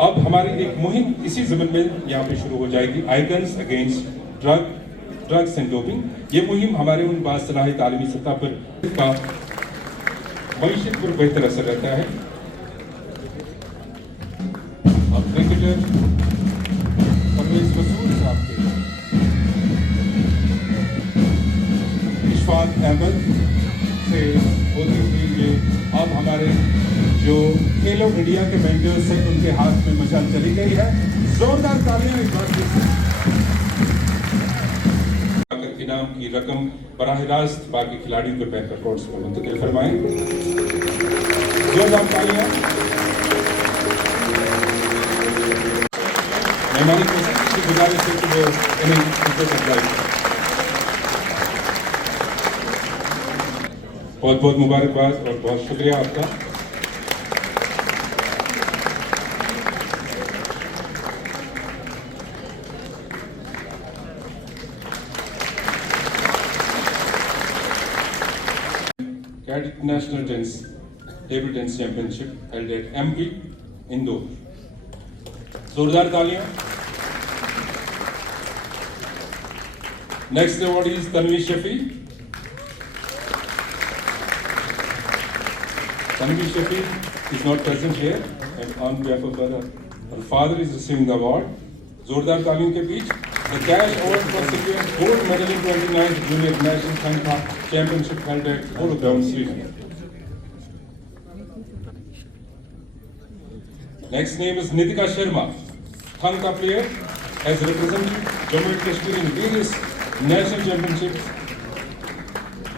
अब हमारी एक मुहिम इसी ज़मीन में यहाँ पे शुरू हो जाएगी, icons against drugs and doping. ये मुहिम हमारे उन बासलाही तालीमी सतह पर का मईशत पर बेहतर असर रहता है। अब क्रिकेटर परवेज मसूद साहब के इशफाक अहमद से होती हुई ये अब हमारे जो खेलो इंडिया के मेंटर्स हैं उनके हाथ में मशाल चली गई है। जोरदार तालियां इस बात के इनाम की रकम बराह रास्त बाकी खिलाड़ियों के बैंक अकाउंट्स में मुंतकिल फरमाएं। जोरदार तालियां। मेहमानी की गुजारिश है कि वो इन्हें बहुत बहुत मुबारकबाद और बहुत शुक्रिया आपका। Cadet National Table Tennis Championship held at MP Indore. जोरदार तालियां। Next award is Tanvi Shafi. Tanvi Shafi is not present here, and on behalf of her father is receiving the award. जोरदार तालियों के बीच the cash award for securing gold medal in 29th Junior National Thangka Championship held at Gurugram, Srinagar. Next name is Nitika Sharma, Thangka player, has represented Jammu and Kashmir in various national championships.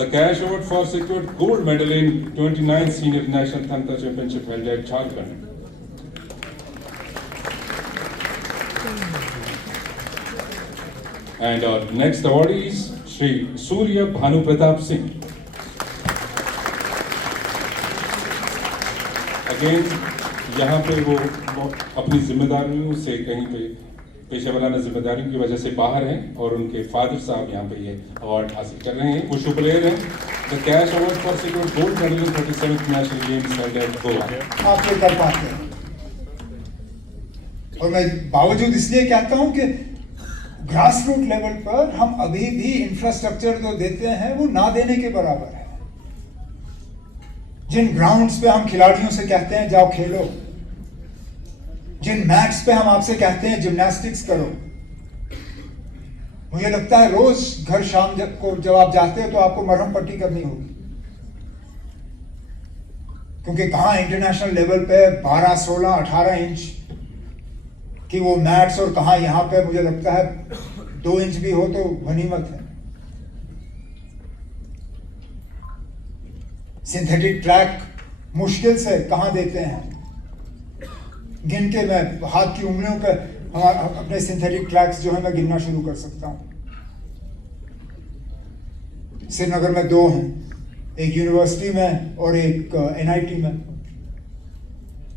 The cash award for secured gold medal in 29th Senior National Thangka Championship held at Jharkhand. And our next awardee is Shri Surya Bhanu Pratap Singh. Again, यहाँ पे वो अपनी जिम्मेदारियों से कहीं पे पेशेवराना जिम्मेदारियों की वजह से बाहर हैं और उनके फादर साहब यहाँ पे ये अवार्ड हासिल कर रहे हैं। कुछ प्लेयर हैं। The cash award for secured gold medal in 37th National Games held at Goa. आप ये कर पाते हैं और मैं बावजूद इसलिए कहता हूँ कि ग्रास रूट लेवल पर हम अभी भी इंफ्रास्ट्रक्चर जो देते हैं वो ना देने के बराबर है। जिन ग्राउंड्स पे हम खिलाड़ियों से कहते हैं जाओ खेलो, जिन मैट्स पे हम आपसे कहते हैं जिम्नास्टिक्स करो, मुझे लगता है रोज घर शाम जब आप जाते हो तो आपको मरहम पट्टी करनी होगी, क्योंकि कहाँ इंटरनेशनल लेवल पे 12, 16, 18 इंच कि वो मैट्स और कहाँ यहाँ पे मुझे लगता है 2 इंच भी हो तो गनीमत है। सिंथेटिक ट्रैक मुश्किल से कहाँ देते हैं, गिन के मैं हाथ की उंगलियों पे अपने सिंथेटिक ट्रैक्स जो है मैं गिनना शुरू कर सकता हूँ। श्रीनगर में 2 हैं, एक यूनिवर्सिटी में और एक NIT में।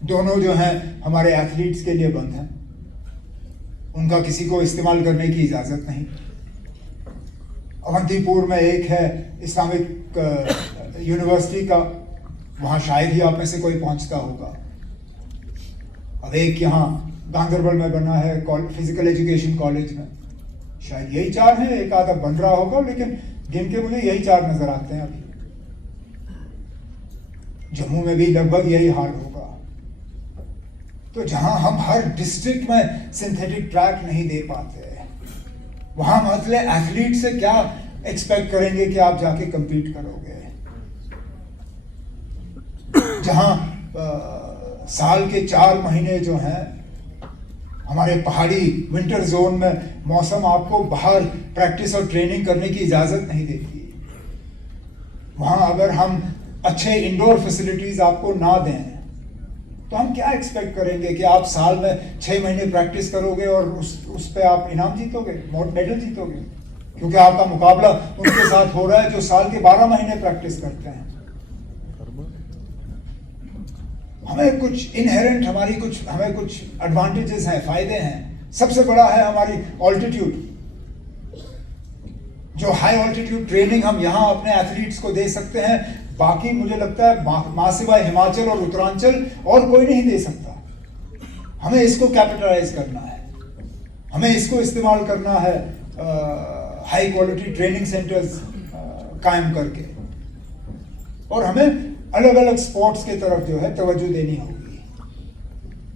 दोनों जो हैं हमारे एथलीट्स के लिए बंद हैं, उनका किसी को इस्तेमाल करने की इजाज़त नहीं। अवंतीपुर में एक है इस्लामिक यूनिवर्सिटी का, वहाँ शायद ही आप में से कोई पहुँचता होगा। अब एक यहाँ गांधरबल में बना है फिजिकल एजुकेशन कॉलेज में, शायद यही 4 हैं, एक आधा बन रहा होगा, लेकिन गिन के मुझे यही 4 नजर आते हैं अभी। जम्मू में भी लगभग यही हाल होगा। तो जहां हम हर डिस्ट्रिक्ट में सिंथेटिक ट्रैक नहीं दे पाते, वहां मतलब एथलीट से क्या एक्सपेक्ट करेंगे कि आप जाके compete करोगे। जहां साल के 4 महीने जो हैं हमारे पहाड़ी विंटर जोन में मौसम आपको बाहर प्रैक्टिस और ट्रेनिंग करने की इजाजत नहीं देती, वहां अगर हम अच्छे इंडोर फैसिलिटीज आपको ना दें तो हम क्या एक्सपेक्ट करेंगे कि आप साल में 6 महीने प्रैक्टिस करोगे और उस पे आप इनाम जीतोगे, मेडल जीतोगे, क्योंकि आपका मुकाबला उनके साथ हो रहा है जो साल के 12 महीने प्रैक्टिस करते हैं। हमें कुछ इनहेरेंट हमें कुछ एडवांटेजेस हैं, फायदे हैं। सबसे बड़ा है हमारी ऑल्टीट्यूड, जो हाई ऑल्टीट्यूड ट्रेनिंग हम यहाँ अपने एथलीट्स को दे सकते हैं, बाकी मुझे लगता है माँ सिवाय हिमाचल और उत्तरांचल और कोई नहीं दे सकता। हमें इसको कैपिटलाइज करना है, हमें इसको इस्तेमाल करना है हाई क्वालिटी ट्रेनिंग सेंटर्स कायम करके, और हमें अलग अलग स्पोर्ट्स के तरफ जो है तवज्जो देनी होगी।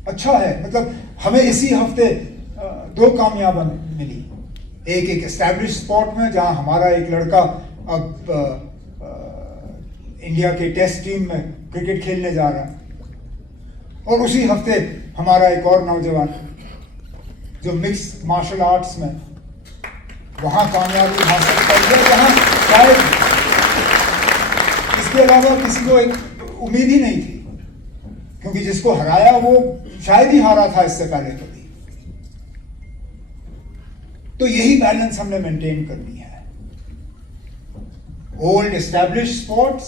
अच्छा है, मतलब हमें इसी हफ्ते 2 कामयाबी मिली। एक एस्टैब्लिश स्पोर्ट में, जहां हमारा एक लड़का अब इंडिया के टेस्ट टीम में क्रिकेट खेलने जा रहा है, और उसी हफ्ते हमारा एक और नौजवान जो मिक्स मार्शल आर्ट्स में वहां कामयाबी हासिल कर लिया, जहां शायद इसके अलावा किसी को एक उम्मीद ही नहीं थी, क्योंकि जिसको हराया वो शायद ही हारा था इससे पहले कभी। तो यही बैलेंस हमने मेंटेन करनी है, ओल्ड एस्टैब्लिश स्पोर्ट्स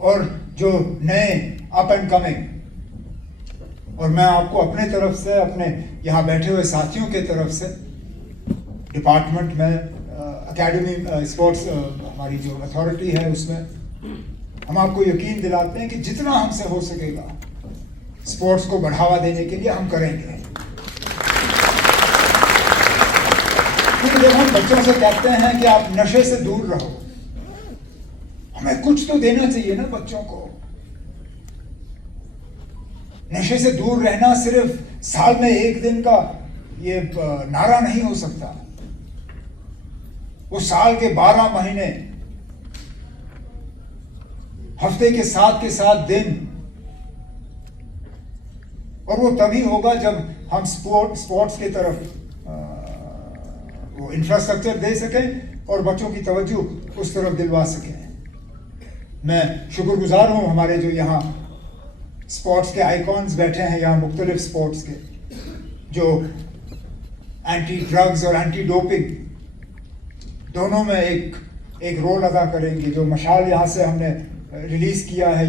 और जो नए अप एंड कमिंग। और मैं आपको अपने तरफ से, अपने यहाँ बैठे हुए साथियों के तरफ से, डिपार्टमेंट में, एकेडमी स्पोर्ट्स हमारी जो अथॉरिटी है उसमें, हम आपको यकीन दिलाते हैं कि जितना हमसे हो सकेगा स्पोर्ट्स को बढ़ावा देने के लिए हम करेंगे। क्योंकि जब हम बच्चों से कहते हैं कि आप नशे से दूर रहो, हमें कुछ तो देना चाहिए ना बच्चों को। नशे से दूर रहना सिर्फ साल में 1 दिन का ये नारा नहीं हो सकता, वो साल के 12 महीने, हफ्ते के 7 दिन, और वो तभी होगा जब हम स्पोर्ट्स की तरफ वो इंफ्रास्ट्रक्चर दे सकें और बच्चों की तवज्जो उस तरफ दिलवा सकें। मैं शुक्रगुजार हूं हमारे जो यहाँ स्पोर्ट्स के आइकॉन्स बैठे हैं यहाँ मुख्तलिफ स्पोर्ट्स के, जो एंटी ड्रग्स और एंटी डोपिंग दोनों में एक रोल अदा करेंगे। जो मशाल यहाँ से हमने रिलीज किया है